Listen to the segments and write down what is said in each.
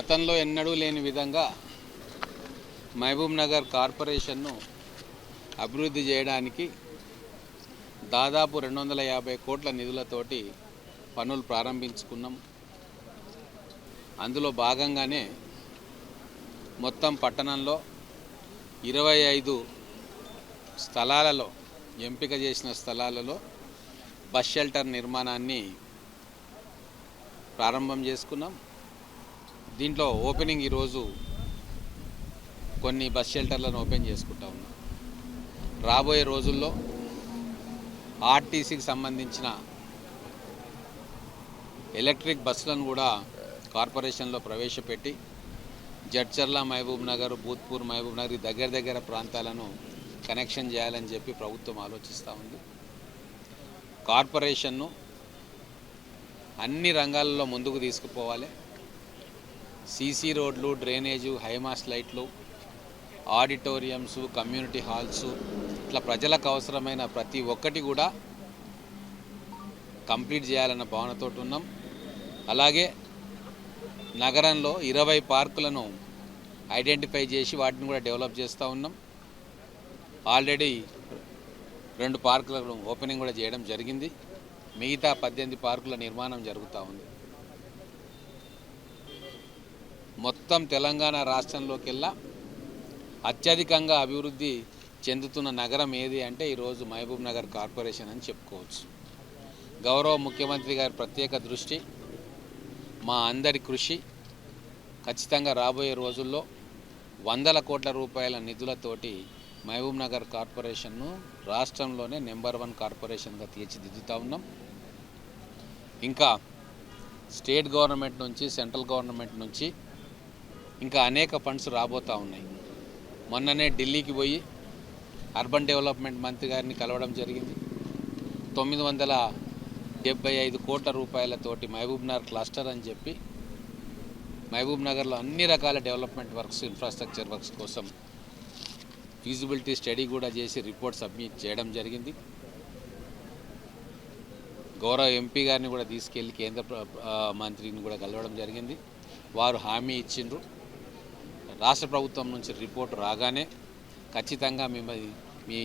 గతంలో ఎన్నడూ లేని విధంగా మహబూబ్ నగర్ కార్పొరేషన్ను అభివృద్ధి చేయడానికి దాదాపు రెండు వందల యాభై కోట్ల నిధులతోటి పనులు ప్రారంభించుకున్నాం. అందులో భాగంగానే మొత్తం పట్టణంలో ఇరవై ఐదు స్థలాలలో ఎంపిక చేసిన స్థలాలలో బస్ షెల్టర్ నిర్మాణాన్ని ప్రారంభం చేసుకున్నాం. దీంట్లో ఓపెనింగ్ ఈరోజు కొన్ని బస్ షెల్టర్లను ఓపెన్ చేసుకుంటా ఉన్నాం. రాబోయే రోజుల్లో ఆర్టీసీకి సంబంధించిన ఎలక్ట్రిక్ బస్సులను కూడా కార్పొరేషన్లో ప్రవేశపెట్టి జడ్చర్ల మహబూబ్ నగర్ భూత్పూర్ మహబూబ్ నగర్ దగ్గర దగ్గర ప్రాంతాలను కనెక్షన్ చేయాలని చెప్పి ప్రభుత్వం ఆలోచిస్తూ ఉంది. కార్పొరేషన్ను అన్ని రంగాలలో ముందుకు తీసుకుపోవాలి. సీసీ రోడ్లు డ్రైనేజు హైమాస్ లైట్లు ఆడిటోరియంస్ కమ్యూనిటీ హాల్స్ ఇట్లా ప్రజలకు అవసరమైన ప్రతి ఒక్కటి కూడా కంప్లీట్ చేయాలన్న భావనతో ఉన్నాం. అలాగే నగరంలో ఇరవై పార్కులను ఐడెంటిఫై చేసి వాటిని కూడా డెవలప్ చేస్తూ ఉన్నాం. ఆల్రెడీ రెండు పార్కులను ఓపెనింగ్ కూడా చేయడం జరిగింది. మిగతా పద్దెనిమిది పార్కుల నిర్మాణం జరుగుతూ ఉంది. మొత్తం తెలంగాణ రాష్ట్రంలోకెల్లా అత్యధికంగా అభివృద్ధి చెందుతున్న నగరం ఏది అంటే ఈరోజు మహబూబ్ నగర్ కార్పొరేషన్ అని చెప్పుకోవచ్చు. గౌరవ ముఖ్యమంత్రి గారి ప్రత్యేక దృష్టి మా అందరి కృషి ఖచ్చితంగా రాబోయే రోజుల్లో వందల కోట్ల రూపాయల నిధులతోటి మహబూబ్ నగర్ కార్పొరేషన్ను రాష్ట్రంలోనే నెంబర్ వన్ కార్పొరేషన్గా తీర్చిదిద్దుతా ఉన్నాం. ఇంకా స్టేట్ గవర్నమెంట్ నుంచి సెంట్రల్ గవర్నమెంట్ నుంచి ఇంకా అనేక ఫండ్స్ రాబోతూ ఉన్నాయి. మొన్ననే ఢిల్లీకి పోయి అర్బన్ డెవలప్మెంట్ మంత్రి గారిని కలవడం జరిగింది. తొమ్మిది వందల డెబ్బై ఐదు కోట్ల రూపాయలతోటి మహబూబ్ నగర్ క్లస్టర్ అని చెప్పి మహబూబ్ నగర్లో అన్ని రకాల డెవలప్మెంట్ వర్క్స్ ఇన్ఫ్రాస్ట్రక్చర్ వర్క్స్ కోసం ఫీజిబిలిటీ స్టడీ కూడా చేసి రిపోర్ట్ సబ్మిట్ చేయడం జరిగింది. గౌరవ ఎంపీ గారిని కూడా తీసుకెళ్ళి కేంద్ర మంత్రిని కూడా కలవడం జరిగింది. వారు హామీ ఇచ్చిండ్రు. రాష్ట్ర ప్రభుత్వం నుంచి రిపోర్ట్ రాగానే ఖచ్చితంగా మేము మీ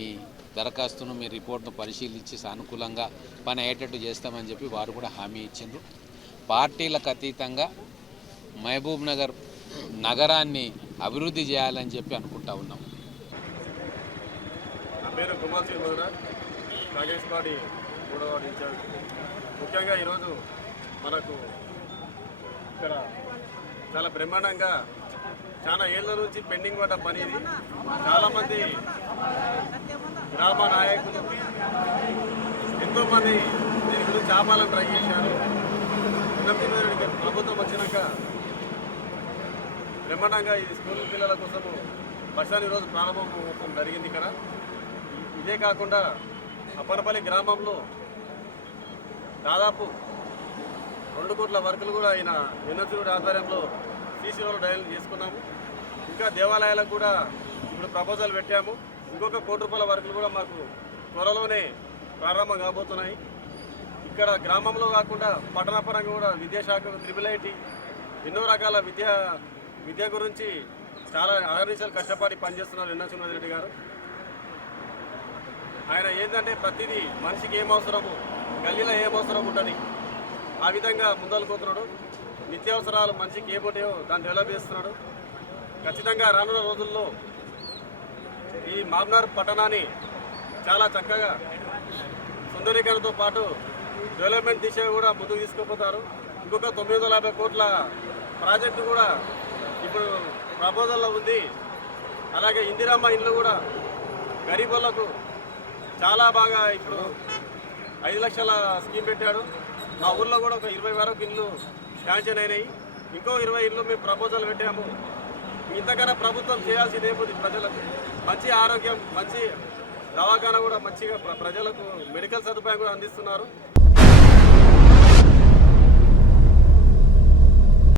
దరఖాస్తును మీ రిపోర్ట్ను పరిశీలించి సానుకూలంగా పని అయ్యేటట్టు చేస్తామని చెప్పి వారు కూడా హామీ ఇచ్చిండ్రు. పార్టీలకు అతీతంగా మహబూబ్ నగర్ నగరాన్ని అభివృద్ధి చేయాలని చెప్పి అనుకుంటా ఉన్నాం. నా పేరు ముఖ్యంగా ఈరోజు మనకు ఇక్కడ చాలా బ్రహ్మాండంగా చాలా ఏళ్ళ నుంచి పెండింగ్ పడ్డ పని ఇది. చాలామంది గ్రామ నాయకులు ఎంతోమంది దీని గురించి ఆపాలని ట్రై చేశారు. ఉన్నతిరెడ్డి ప్రభుత్వం వచ్చినాక బ్రహ్మాండంగా ఇది స్కూల్ పిల్లల కోసము బస్టాండ్ ఈరోజు ప్రారంభం జరిగింది ఇక్కడ. ఇదే కాకుండా అప్పనపల్లి గ్రామంలో దాదాపు రెండు కోట్ల వర్కులు కూడా ఆయన వినతుడి ఆధ్వర్యంలో సీసీ వాళ్ళు డయల్ చేసుకున్నాము. ఇంకా దేవాలయాలకు కూడా ఇప్పుడు ప్రపోజల్ పెట్టాము. ఇంకొక కోటి రూపాయల వర్కులు కూడా మాకు త్వరలోనే ప్రారంభం కాబోతున్నాయి. ఇక్కడ గ్రామంలో కాకుండా పట్టణపరంగా కూడా విద్యాశాఖ త్రిబుల్ ఐటీ ఎన్నో రకాల విద్య విద్య గురించి చాలా అహర్నిశలు కష్టపడి పనిచేస్తున్నారు విన్నా రెడ్డి గారు. ఆయన ఏంటంటే ప్రతిదీ మనిషికి ఏం అవసరము గల్లీలో ఏం అవసరం ఉంటుంది. ఆ విధంగా ముందలుకోతున్నాడు నిత్యావసరాలు మనిషికి ఏమోటాయో దాన్ని డెవలప్ చేస్తున్నాడు. ఖచ్చితంగా రానున్న రోజుల్లో ఈ మామ్నార్ పట్టణాన్ని చాలా చక్కగా సుందరీకరణతో పాటు డెవలప్మెంట్ దిశ కూడా ముందుకు తీసుకుపోతారు. ఇంకొక తొమ్మిది వందల యాభై కోట్ల ప్రాజెక్టు కూడా ఇప్పుడు ప్రపోజల్లో ఉంది. అలాగే ఇందిరమ్మ ఇండ్లు కూడా గరీబులకు చాలా బాగా ఇప్పుడు ఐదు లక్షల స్కీమ్ పెట్టాడు. మా ఊర్లో కూడా ఒక ఇరవై వరకు ఇల్లు శాంక్షన్ అయినాయి. ఇంకో ఇరవై ఇల్లు మేము ప్రపోజల్ పెట్టాము. ఇంతకన్నా ప్రభుత్వం చేయాల్సింది ఏముంది? ప్రజలకు మంచి ఆరోగ్యం మంచి దవాఖాన కూడా మంచిగా ప్రజలకు మెడికల్ సదుపాయం కూడా అందిస్తున్నారు.